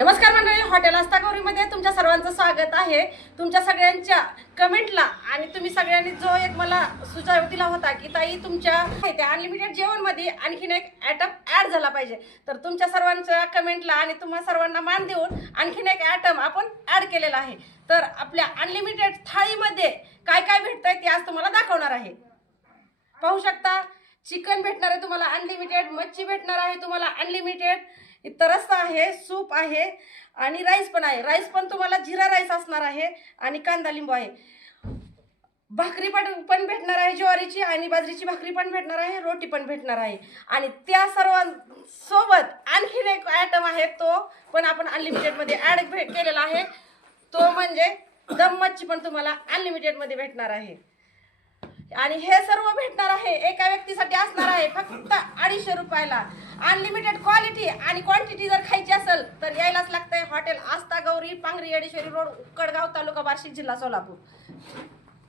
नमस्कार मंडळी, हॉटेल आस्था गौरीमध्ये तुमच्या सर्वांचं स्वागत आहे। तुमच्या सगळ्यांच्या कमेंटला आणि तुम्ही सगळ्यांनी जो एक मला सुझाव दिला होता की ताई तुमच्या त्या अनलिमिटेड जेवणमध्ये आणखीन एक आयटम ॲड झाला पाहिजे, तर तुमच्या सर्वांच्या कमेंटला आणि तुम्हा सर्वांना मान देऊन आणखीन एक आयटम आपण ॲड केलेला आहे। तर आपल्या अनलिमिटेड थाळीमध्ये काय काय भेटतंय ते आज तुम्हाला दाखवणार आहे। पाहू शकता, चिकन भेटणार आहे तुम्हाला अनलिमिटेड, मच्छी भेटणार आहे तुम्हाला अनलिमिटेड, इतर रस्सा आहे, सूप आहे आणि राईस पण आहे। राईस पण तुम्हाला जिरा राईस असणार आहे आणि कांदा लिंबू आहे। भाकरी पण भेटणार आहे, ज्वारीची आणि बाजरीची भाकरी पण भेटणार आहे, रोटी पण भेटणार आहे आणि त्या सर्वांसोबत आणखीन एक आयटम आहे, तो पण आपण अनलिमिटेड मध्ये ॲड केलेला आहे। तो म्हणजे दम मच्छी पण तुम्हाला अनलिमिटेड मध्ये भेटणार आहे आणि हे सर्व भेटणार आहे एका व्यक्तीसाठी असणार आहे फक्त 250 रुपयाला। अनलिमिटेड क्वालिटी आणि क्वांटिटी जर खायची असेल तर यायलाच लागतंय हॉटेल आस्था गौरी, पांगरी येडेश्वरी रोड, उक्कडगाव, तालुका बार्शी, जिल्हा सोलापूर।